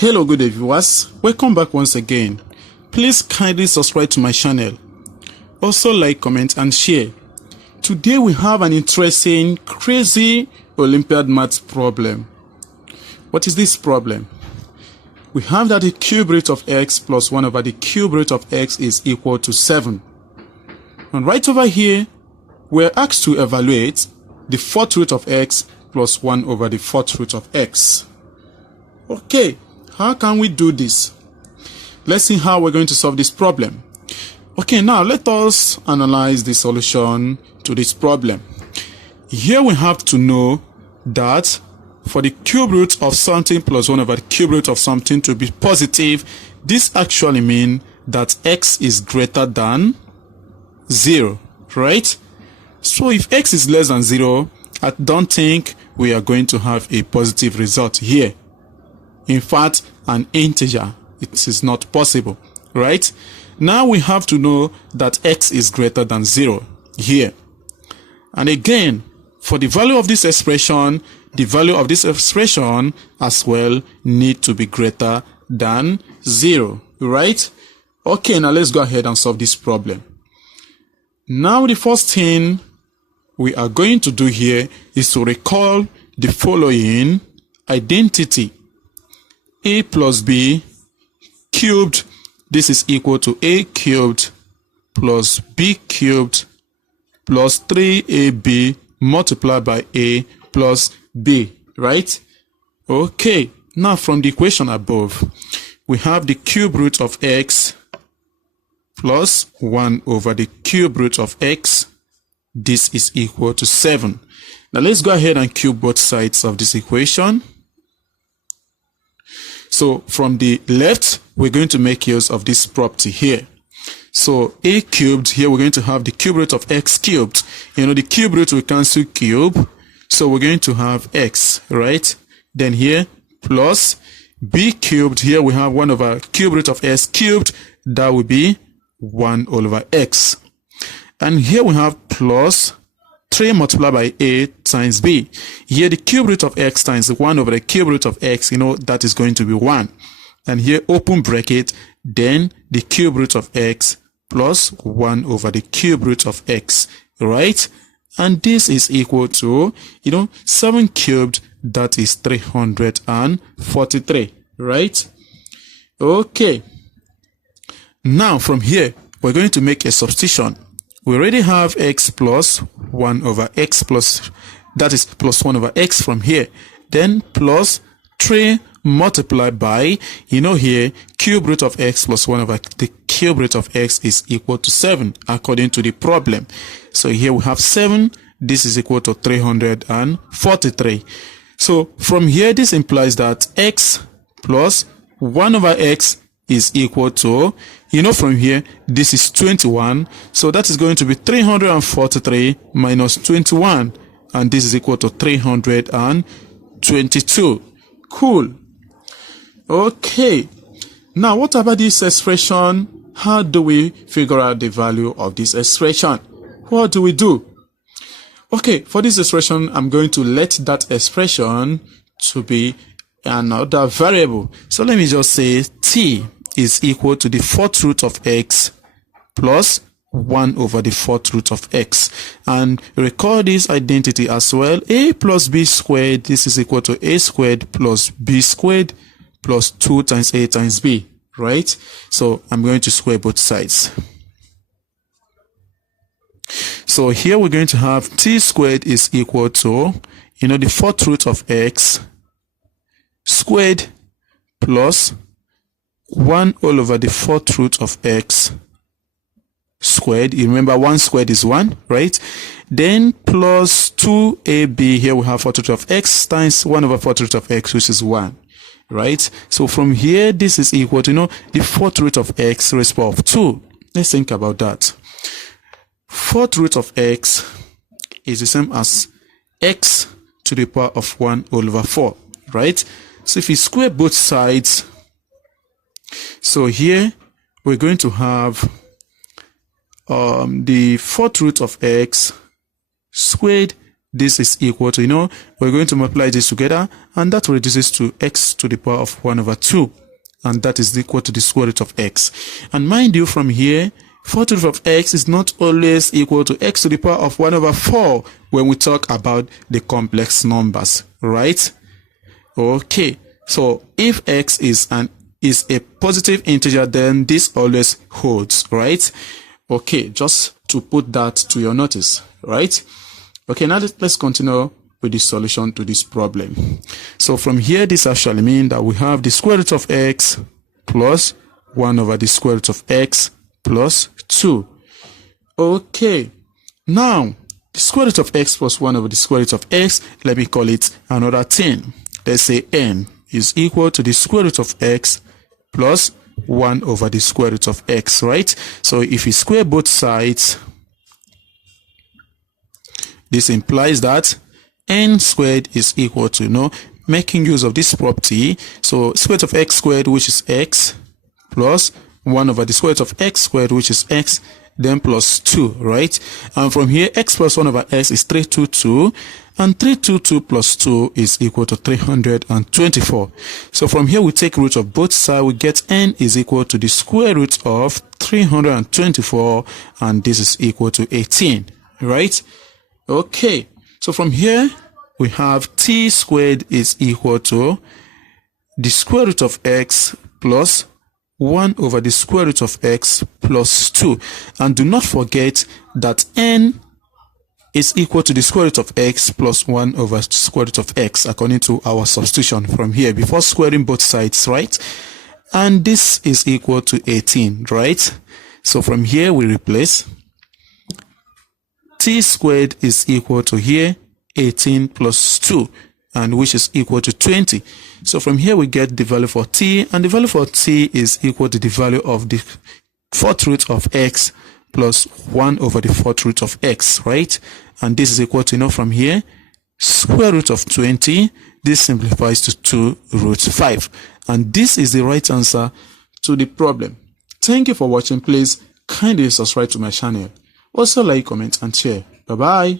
Hello good day viewers, welcome back once again. Please kindly subscribe to my channel. Also like, comment and share. Today we have an interesting, crazy Olympiad Math problem. What is this problem? We have that the cube root of x plus 1 over the cube root of x is equal to 7. And right over here, we're asked to evaluate the fourth root of x plus 1 over the fourth root of x. Okay, how can we do this? Let's see how we're going to solve this problem. Okay, now let us analyze the solution to this problem. Here we have to know that for the cube root of something plus 1 over the cube root of something to be positive, this actually means that x is greater than 0, right? So if x is less than 0, I don't think we are going to have a positive result here. In fact, an integer, it is not possible, right? Now we have to know that x is greater than 0 here. And again, for the value of this expression, the value of this expression as well need to be greater than 0, right? Okay, now let's go ahead and solve this problem. Now the first thing we are going to do here is to recall the following identity. A plus b cubed, this is equal to a cubed plus b cubed plus 3ab multiplied by a plus b, right? Okay, now from the equation above, we have the cube root of x plus 1 over the cube root of x. This is equal to 7. Now let's go ahead and cube both sides of this equation. So from the left, we're going to make use of this property here. So a cubed, here we're going to have the cube root of x cubed. You know, the cube root will cancel cube. So we're going to have x, right? Then here, plus b cubed, here we have 1 over cube root of s cubed. That will be 1 all over x. And here we have plus 3 multiplied by a times b. Here the cube root of x times 1 over the cube root of x, you know, that is going to be 1. And here open bracket, then the cube root of x plus 1 over the cube root of x, right? And this is equal to, 7 cubed, that is 343, right? Okay. Now from here, we're going to make a substitution. We already have x plus 1 over x plus, that is plus 1 over x from here. Then plus 3 multiplied by, here, cube root of x plus 1 over the cube root of x is equal to 7, according to the problem. So here we have 7, this is equal to 343. So from here, this implies that x plus 1 over x is equal to, from here, this is 21. So that is going to be 343 minus 21. And this is equal to 322. Cool. Okay. Now, what about this expression? How do we figure out the value of this expression? What do we do? Okay, for this expression, I'm going to let that expression to be another variable. So let me just say t is equal to the fourth root of x plus 1 over the fourth root of x. And recall this identity as well. A plus b squared, this is equal to a squared plus b squared plus 2 times a times b, right? So I'm going to square both sides. So here we're going to have t squared is equal to, the fourth root of x squared plus 1 all over the fourth root of x squared. You remember 1 squared is 1, right? Then plus 2ab, here we have fourth root of x times 1 over fourth root of x, which is 1, right? So from here, this is equal to, the fourth root of x raised to the power of 2. Let's think about that. Fourth root of x is the same as x to the power of 1 all over 4, right? So if you square both sides, so here we're going to have the fourth root of x squared this is equal to, we're going to multiply this together, and that reduces to x to the power of 1 over 2. And that is equal to the square root of x. And mind you, from here, 4 to the power of x is not always equal to x to the power of 1 over 4 when we talk about the complex numbers, right? Okay, so if x is a positive integer, then this always holds, right? Okay, just to put that to your notice, right? Okay, now let's continue with the solution to this problem. So from here, this actually means that we have the square root of x plus 1 over the square root of x plus 2. Okay, now the square root of x plus 1 over the square root of x, let me call it another thing. Let's say n is equal to the square root of x plus 1 over the square root of x, right? So if you square both sides, this implies that n squared is equal to, making use of this property. So square root of x squared, which is x, plus 1 over the square root of x squared, which is x, then plus 2, right? And from here, x plus 1 over x is 322, and 322 plus 2 is equal to 324. So from here, we take root of both sides, we get n is equal to the square root of 324, and this is equal to 18, right? Okay, so from here, we have t squared is equal to the square root of x plus 1 over the square root of x plus 2. And do not forget that n is equal to the square root of x plus 1 over the square root of x, according to our substitution from here, before squaring both sides, right? And this is equal to 18, right? So from here, we replace t squared is equal to here 18 plus 2, and which is equal to 20. So from here we get the value for t, and the value for t is equal to the value of the fourth root of x plus 1 over the fourth root of x, right? And this is equal to, from here, square root of 20. This simplifies to 2 root 5. And this is the right answer to the problem. Thank you for watching. Please kindly subscribe to my channel. Also like, comment, and share. Bye-bye.